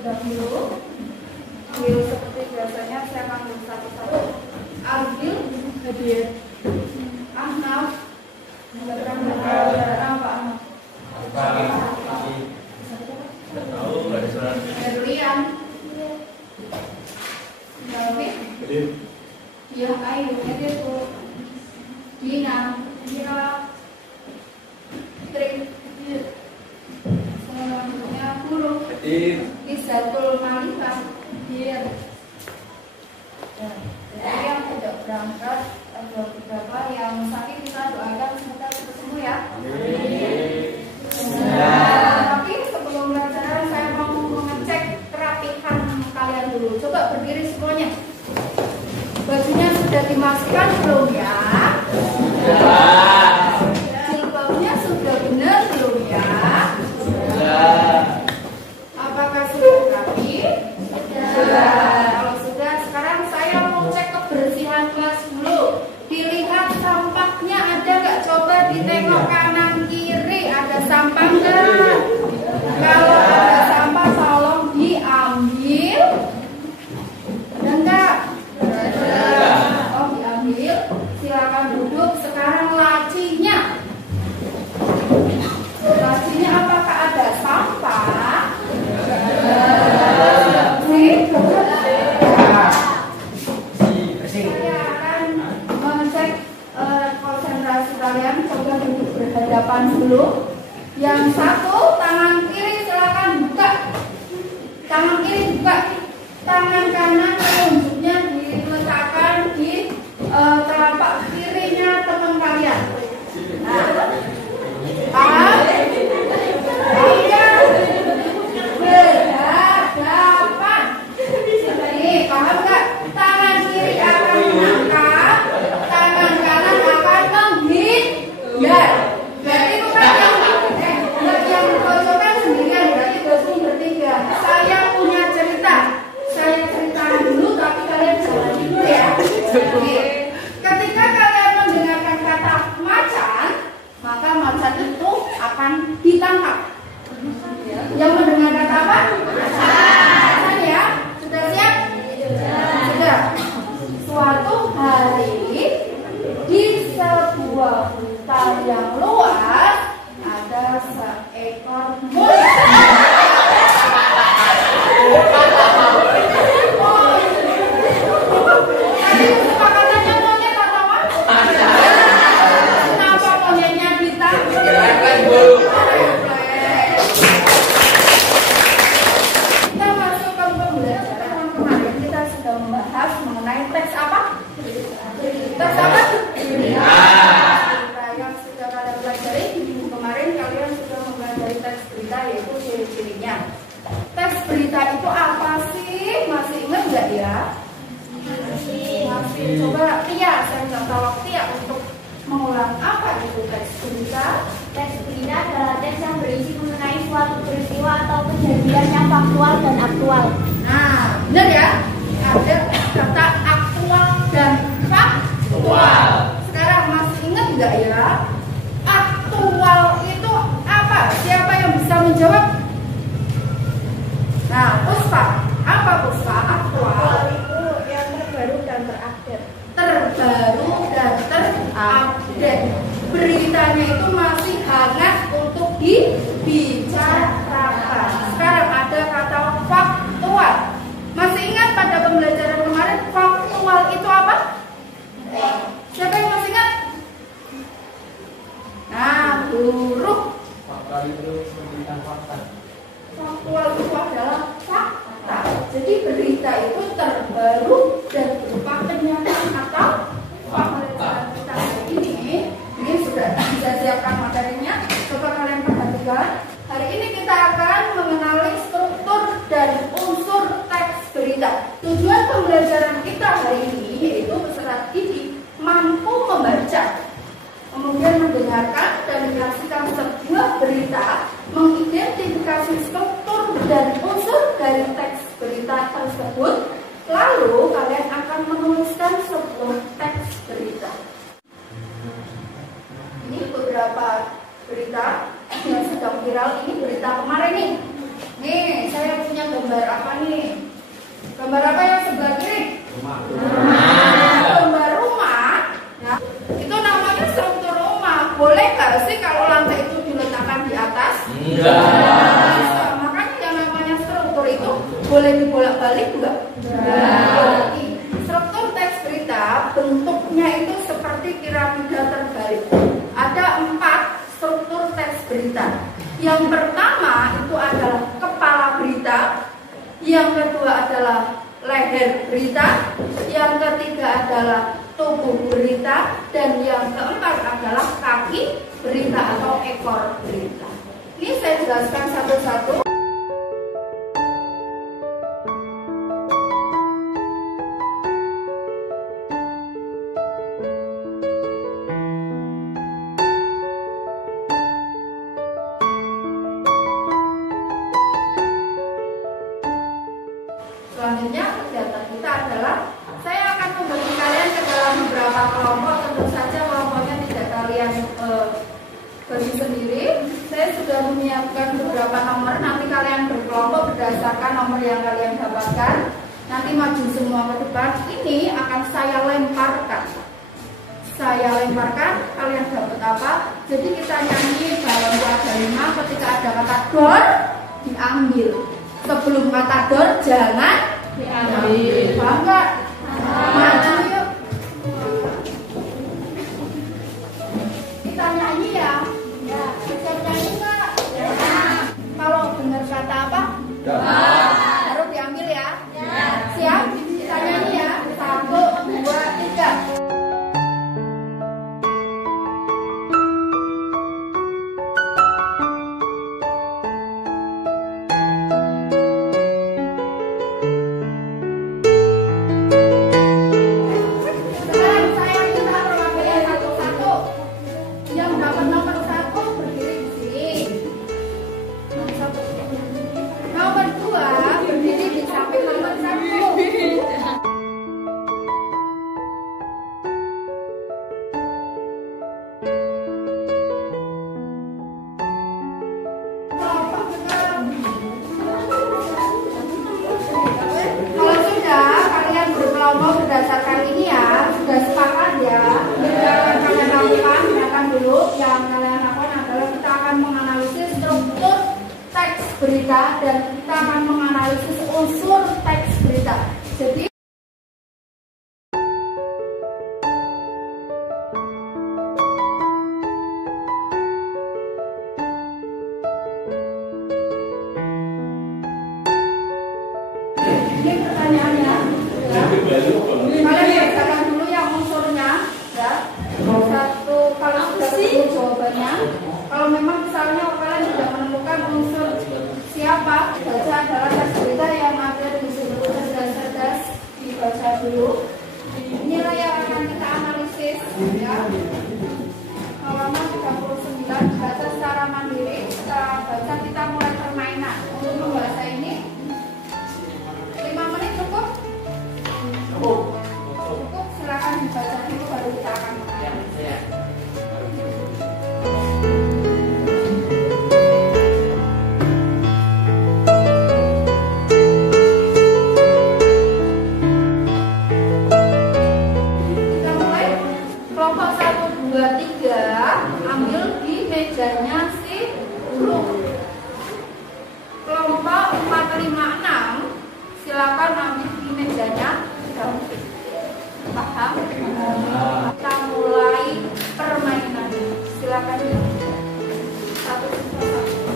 dahulu. Seperti biasanya saya akan satu-satu. Ambil hadiah. Ahnaf. Berlian. Ya, ayo, itu. Dina, Trik, selanjutnya Guru, Izatul Malika, Dir. Jadi yang tidak berangkat ada beberapa yang sakit kita doakan semoga cepat sembuh ya. Tapi sebelum pelajaran saya mau mengecek kerapihan kalian dulu. Coba berdiri semuanya. Bajunya sudah dimasukkan belum ya? Jilbabnya sudah benar belum ya? Apakah sudah rapi? Sudah. Kalau sudah, sekarang saya mau cek kebersihan kelas dulu. Dilihat sampahnya ada nggak? Coba ditengok kanan kiri, ada sampah nggak? Kalau ada sampah tolong diambil. Ada nggak? Oh, diambil. Silakan duduk. Sekarang lacinya. Lacinya apakah ada sampah? Saya akan mengecek konsentrasi kalian. Coba duduk berhadapan dulu. Yang satu, tangan kiri silakan buka. Tangan kiri buka. Tangan kanan telunjuknya diletakkan di telapak kirinya teman kalian. Nah, paham? Berhadapan. Nih, paham nggak? Tangan kiri akan mengangkat, tangan kanan akan menghindar. Berarti bukan yang pojokan sendirian, berarti gabung bertiga. Saya punya cerita. Saya ceritakan dulu, tapi kalian jalan dulu ya. Ketika kalian mendengarkan kata macan, maka macan itu akan ditangkap. Yang mendengar kata apa? Macan ya. Sudah siap? Sudah. Suatu hari di sebuah hutan yang luas ada seekor monyet. Kesepakatannya monyet atau macan? Kenapa monyetnya ditangkap? Kita masuk ke pembelajaran kemarin. Kita sudah membahas mengenai teks apa? Teks apa? Berita. Yang sudah kalian pelajari di minggu kemarin, kalian sudah mempelajari teks berita, yaitu ciri-cirinya. Teks berita itu apa sih? Masih ingat nggak ya? Masih. Coba Tia, saya minta tolong Tia untuk mengulang apa itu teks berita. Teks berita adalah teks yang berisi mengenai suatu peristiwa atau kejadian yang faktual dan aktual. Nah, benar ya? Ada kata aktual dan faktual. Sekarang masih ingat nggak ya? Aktual itu apa? Siapa yang bisa menjawab? Nah, Puspa. Apa Puspa? Aktual Itu yang terbaru dan terupdate. Terbaru dan terupdate. Beritanya itu masih hangat untuk dibicarakan. Sekarang ada kata faktual. Masih ingat pada pembelajaran kemarin faktual itu apa? Siapa yang masih ingat? Nah, huruf. Fakta itu memberikan fakta. Faktual itu adalah fakta. Jadi berita itu terbaru dan berupa kenyataan atau fakta. Kita hari ini sudah bisa siapkan materinya. Coba kalian perhatikan. Hari ini kita akan mengenali struktur dan unsur teks berita. Tujuan pembelajaran kita hari ini yaitu peserta didik mampu membaca, kemudian mendengarkan dan menyaksikan sebuah berita, mengidentifikasi struktur dan unsur dari teks berita tersebut. Lalu kalian akan menuliskan sebuah teks berita. Ini beberapa berita yang sedang viral. Ini berita kemarin nih. Nih, saya punya gambar. gambar apa nih? Gambar apa yang sebelah kiri? Gambar rumah. Ya. Itu namanya struktur rumah. Boleh nggak sih kalau lantai itu diletakkan di atas? Bisa. Makanya yang namanya struktur itu boleh dibolak-balik enggak? Berarti struktur teks berita bentuknya itu seperti piramida terbalik. Ada 4 struktur teks berita. Yang pertama itu adalah kepala berita, yang kedua adalah leher berita, yang ketiga adalah tubuh berita, dan yang keempat adalah kaki berita atau ekor berita. Ini saya jelaskan satu-satu. Selanjutnya kegiatan kita adalah saya akan membagi kalian ke dalam beberapa kelompok. Tentu saja kelompoknya tidak kalian bagi sendiri. Saya sudah menyiapkan beberapa nomor. Nanti kalian berkelompok berdasarkan nomor yang kalian dapatkan. Nanti maju semua ke depan. Ini akan saya lemparkan. Kalian dapat apa? Jadi kita nyanyi dalam ada 5. Ketika ada kata door, diambil. Sebelum kata door jangan diambil. Paham nggak? Maju yuk. Kita nyanyi ya. Siap nyanyi nggak? Kalau dengar kata apa? Baru diambil ya. Siap? Kita nyanyi ya. 1, 2, 3. Berdasarkan ini ya, sudah sepakat ya. Yang kalian lakukan, dengarkan dulu. Yang kalian lakukan adalah kita akan menganalisis struktur teks berita dan kita akan menganalisis unsur teks berita. Jadi ini pertanyaannya. Kalian bacakan dulu yang unsurnya ya. Satu, kalau sudah ketemu jawabannya, kalau memang misalnya kalian sudah menemukan unsur siapa, baca adalah teks berita yang ada di situ. Cerdas-cerdas dibaca dulu. Inilah yang akan kita analisis ya. Halaman 39 baca secara mandiri. Setelah baca kita mulai permainan. Untuk membaca ini 5 menit cukup? Cukup, silakan dibaca dulu baru kita akan mulai. Kita mulai. Kelompok 1, 2, 3 ambil di mejanya si guru. Kelompok 4, 5, 6 silakan ambil di mejanya. Paham? Kita mulai permainan. Silakan. 1, 2, 1.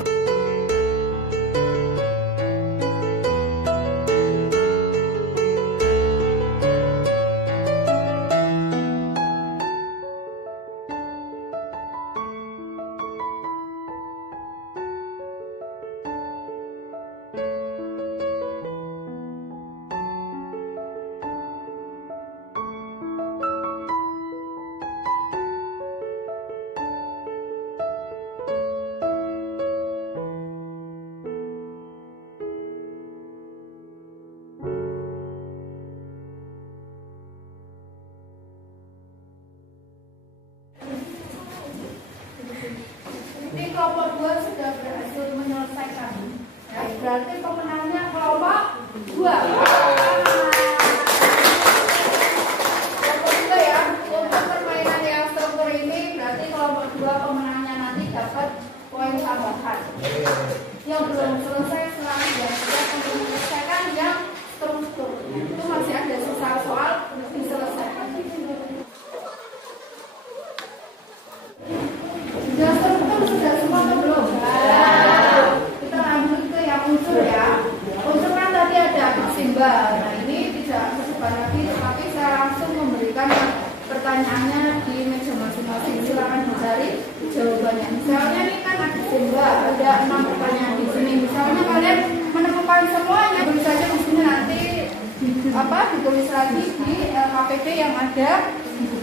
2. Kelompok 2 ya. Untuk permainan yang struktur ini berarti kelompok 2 pemenangnya nanti dapat poin tambahan. Yang belum selesai silahkan dilanjutkan untuk menyelesaikan yang struktur. Itu masih ada sisa soal diselesaikan. Sudah struktur sudah semua atau belum? Kita lanjut ke yang unsur ya. Unsur kan tadi ada simbol. Nah ini tidak sesuai lagi, tetapi saya langsung memberikan pertanyaannya di meja masing-masing. Silakan dicari jawabannya. Misalnya ini kan ada simbol, ada 6 pertanyaan di sini. Misalnya kalian menemukan semuanya, tulis saja di sini nanti ditulis lagi di LKPD yang ada di buku.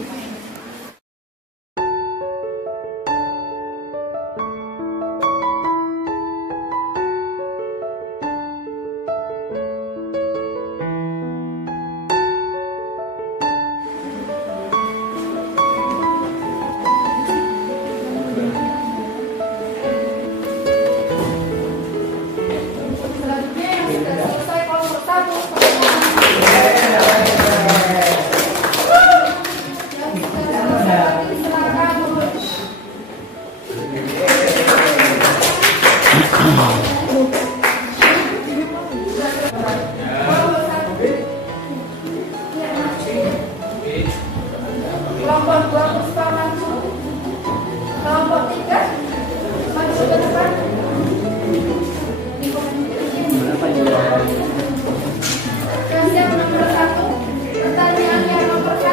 Kelompok 2 Puspa maju. Kelompok 3 maju ke depan. Yang nomor 1, pertanyaan yang nomor 1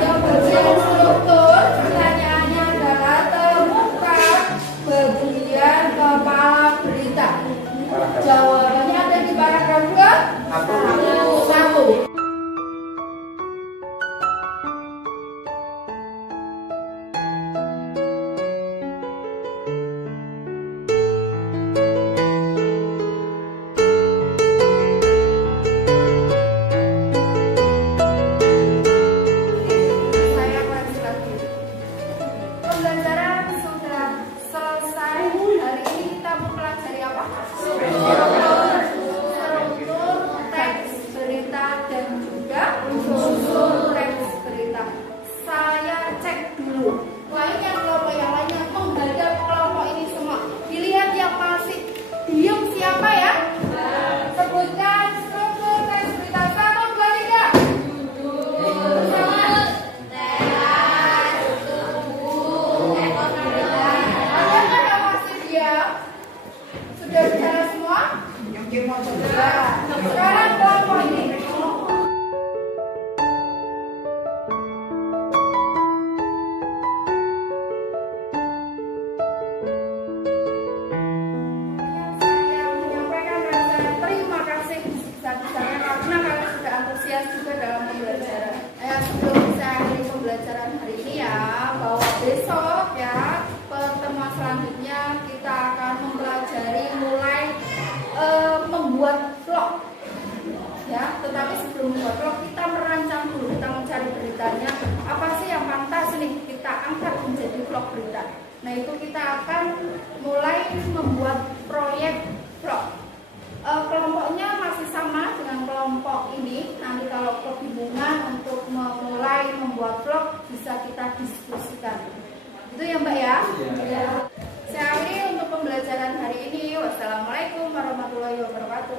yang bagian struktur, pertanyaannya adalah temukan bagian kepala berita. Jawabannya ada di paragraf 1. Pembelajaran sudah selesai. Hari ini kita mempelajari apa? Struktur teks berita dan juga susun teks berita. Saya cek dulu. Kelompok yang lainnya menghadap kelompok ini semua. Dilihat yang masih diam siapa ya? Sebutkan struktur teks berita 1, 2, 3. Sudah bicara semua? Sekarang kelompok ini. Saya menyampaikan rasa terima kasih besar-besarnya karena kalian sudah antusias juga dalam pembelajaran. Sebelum saya akhiri pembelajaran hari ini ya, bahwa besok ya pertemuan selanjutnya kita akan mempelajari mulai membuat vlog ya. Tetapi sebelum membuat vlog kita merancang dulu, kita mencari beritanya apa sih yang pantas nih kita angkat menjadi vlog berita. Nah itu kita akan mulai membuat proyek vlog. Kelompoknya masih sama dengan kelompok ini. Nanti kalau kebingungan untuk memulai membuat vlog bisa kita diskusikan. Itu ya Mbak ya? Ya. Saya akhiri untuk pembelajaran hari ini. Wassalamualaikum warahmatullahi wabarakatuh.